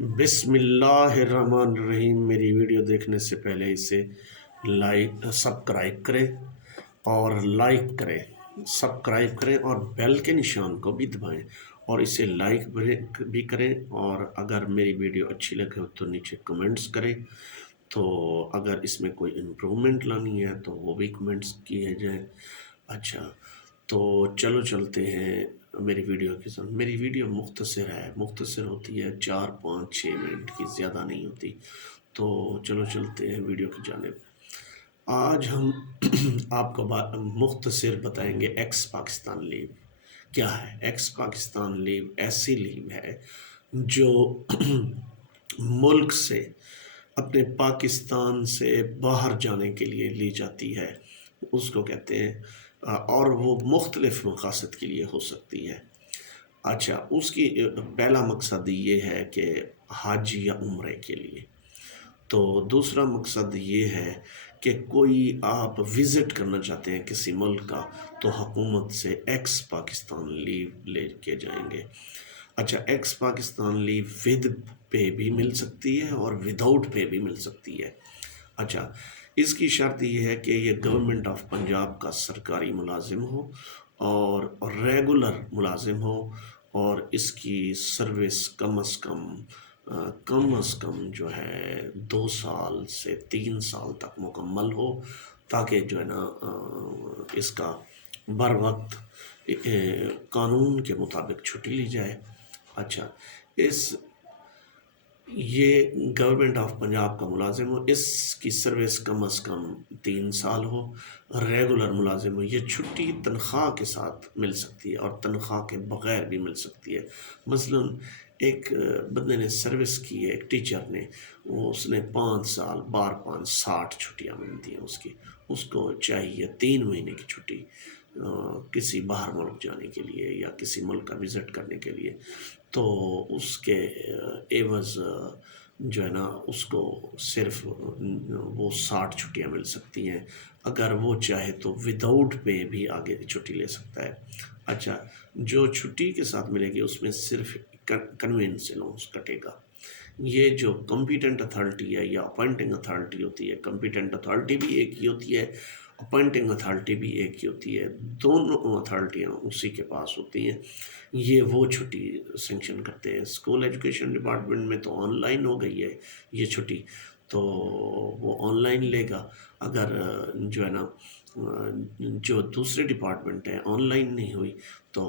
بسم اللہ الرحمن الرحیم۔ میری ویڈیو دیکھنے سے پہلے اسے سبسکرائب کریں اور لائک کریں، سبسکرائب کریں اور بیل کے نشان کو بھی دبائیں اور اسے لائک بھی کریں، اور اگر میری ویڈیو اچھی لگے ہو تو نیچے کمنٹس کریں۔ تو اگر اس میں کوئی امپرومنٹ لانی ہے تو وہ بھی کمنٹس کیے جائیں۔ اچھا، تو چلو چلتے ہیں میری ویڈیو کے ساتھ۔ میری ویڈیو مختصر ہے، مختصر ہوتی ہے 4 5 6 منٹ کی، زیادہ نہیں ہوتی۔ تو چلو چلتے ہیں ویڈیو کی جانب۔ آج ہم آپ کو مختصر بتائیں گے ایکس پاکستان لیو کیا ہے۔ ایکس پاکستان لیو ایسی لیو ہے جو ملک سے، اپنے پاکستان سے باہر جانے کے لیے لی جاتی ہے، اس کو کہتے ہیں، اور وہ مختلف مقاصد کے لیے ہو سکتی ہے۔ اچھا، اس کی پہلا مقصد یہ ہے کہ حج یا عمرے کے لیے۔ تو دوسرا مقصد یہ ہے کہ کوئی آپ وزٹ کرنا چاہتے ہیں کسی ملک کا، تو حکومت سے ایکس پاکستان لیو لے کے جائیں گے۔ اچھا، ایکس پاکستان لیو ود پے بھی مل سکتی ہے اور وداؤٹ پے بھی مل سکتی ہے۔ اچھا، اس کی شرط یہ ہے کہ یہ گورنمنٹ آف پنجاب کا سرکاری ملازم ہو اور ریگولر ملازم ہو، اور اس کی سروس کم از کم جو ہے 2 سال سے 3 سال تک مکمل ہو، تاکہ جو ہے نا اس کا بر وقت قانون کے مطابق چھٹی لی جائے۔ اچھا، یہ گورنمنٹ آف پنجاب کا ملازم ہو، اس کی سروس کم از کم 3 سال ہو، ریگولر ملازم ہو۔ یہ چھٹی تنخواہ کے ساتھ مل سکتی ہے اور تنخواہ کے بغیر بھی مل سکتی ہے۔ مثلاً ایک بندے نے سروس کی ہے، ایک ٹیچر نے، اس نے 5 سال 5 چھٹیاں ملتی ہیں اس کو چاہیے 3 مہینے کی چھٹی کسی باہر ملک جانے کے لیے یا کسی ملک کا وزٹ کرنے کے لیے، تو اس کے عوض جو ہے نا اس کو صرف وہ 60 چھٹیاں مل سکتی ہیں۔ اگر وہ چاہے تو وداؤٹ پے بھی آگے چھٹی لے سکتا ہے۔ اچھا، جو چھٹی کے ساتھ ملے گی اس میں صرف کنوینس الاؤنس کٹے گا۔ یہ جو کمپیٹنٹ اتھارٹی ہے یا اپوائنٹنگ اتھارٹی ہوتی ہے، کمپیٹنٹ اتھارٹی بھی ایک ہی ہوتی ہے، اپوائنٹنگ اتھارٹی بھی ایک ہی ہوتی ہے، دونوں اتھارٹیاں اسی کے پاس ہوتی ہیں، یہ وہ چھٹی سینکشن کرتے ہیں۔ اسکول ایجوکیشن ڈپارٹمنٹ میں تو آن لائن ہو گئی ہے یہ چھٹی، تو وہ آن لائن لے گا۔ اگر جو ہے نا جو دوسرے ڈپارٹمنٹ ہیں آن لائن نہیں ہوئی، تو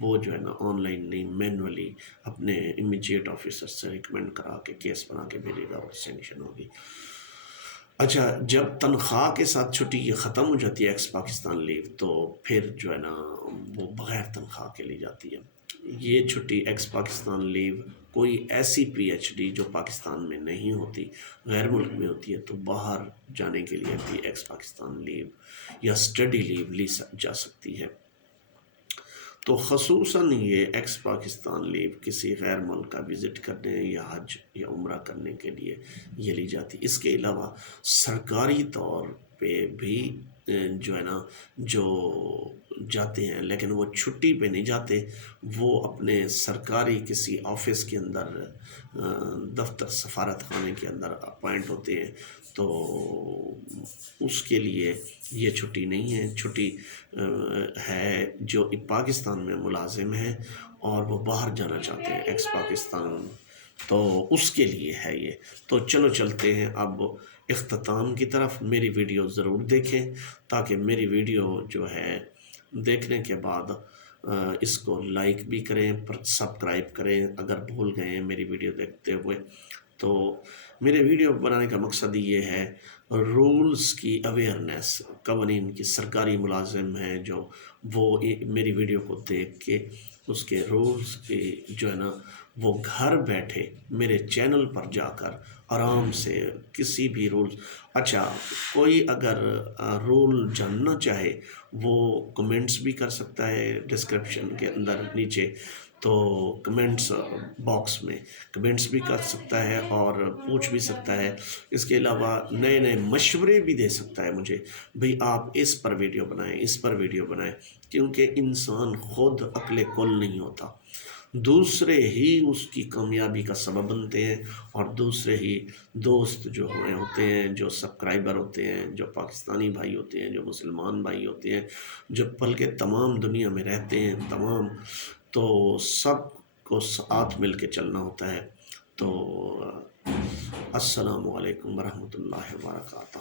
وہ جو ہے نا آن لائن نہیں، مینولی اپنے امیجیٹ آفیسر سے ریکمینڈ کرا کے کیس بنا کے بھیجے گا اور سینکشن ہوگی۔ اچھا، جب تنخواہ کے ساتھ چھٹی یہ ختم ہو جاتی ہے ایکس پاکستان لیو، تو پھر جو ہے نا وہ بغیر تنخواہ کے لی جاتی ہے۔ یہ چھٹی ایکس پاکستان لیو کوئی ایسی پی ایچ ڈی جو پاکستان میں نہیں ہوتی، غیر ملک میں ہوتی ہے، تو باہر جانے کے لیے بھی ایکس پاکستان لیو یا اسٹڈی لیو لی جا سکتی ہے۔ تو خصوصاً یہ ایکس پاکستان لیو کسی غیر ملک کا وزٹ کرنے یا حج یا عمرہ کرنے کے لیے یہ لی جاتی۔ اس کے علاوہ سرکاری طور پہ بھی جو ہے نا جو جاتے ہیں، لیکن وہ چھٹی پہ نہیں جاتے، وہ اپنے سرکاری کسی آفس کے اندر، دفتر سفارت خانے کے اندر اپوائنٹ ہوتے ہیں، تو اس کے لیے یہ چھٹی نہیں ہے۔ چھٹی ہے جو پاکستان میں ملازم ہیں اور وہ باہر جانا چاہتے ہیں ایکس پاکستان، تو اس کے لیے ہے یہ۔ تو چلو چلتے ہیں اب اختتام کی طرف۔ میری ویڈیو ضرور دیکھیں، تاکہ میری ویڈیو جو ہے دیکھنے کے بعد اس کو لائک بھی کریں، سبسکرائب کریں اگر بھول گئے ہیں میری ویڈیو دیکھتے ہوئے۔ تو میرے ویڈیو بنانے کا مقصد یہ ہے رولز کی اویئرنیس، قوانین کی۔ سرکاری ملازم ہیں جو، وہ میری ویڈیو کو دیکھ کے اس کے رولز کی جو ہے نا وہ گھر بیٹھے میرے چینل پر جا کر آرام سے کسی بھی رول، اچھا کوئی اگر رول جاننا چاہے وہ کمنٹس بھی کر سکتا ہے ڈسکرپشن کے اندر نیچے، تو کمنٹس باکس میں کمنٹس بھی کر سکتا ہے اور پوچھ بھی سکتا ہے۔ اس کے علاوہ نئے نئے مشورے بھی دے سکتا ہے مجھے، بھئی آپ اس پر ویڈیو بنائیں، اس پر ویڈیو بنائیں، کیونکہ انسان خود عقل کل نہیں ہوتا۔ دوسرے ہی اس کی کامیابی کا سبب بنتے ہیں، اور دوسرے ہی دوست جو ہوتے ہیں، جو سبسکرائبر ہوتے ہیں، جو پاکستانی بھائی ہوتے ہیں، جو مسلمان بھائی ہوتے ہیں، جو بلکہ تمام دنیا میں رہتے ہیں، تمام، تو سب کو ساتھ مل کے چلنا ہوتا ہے۔ تو السلام علیکم ورحمۃ اللہ وبرکاتہ۔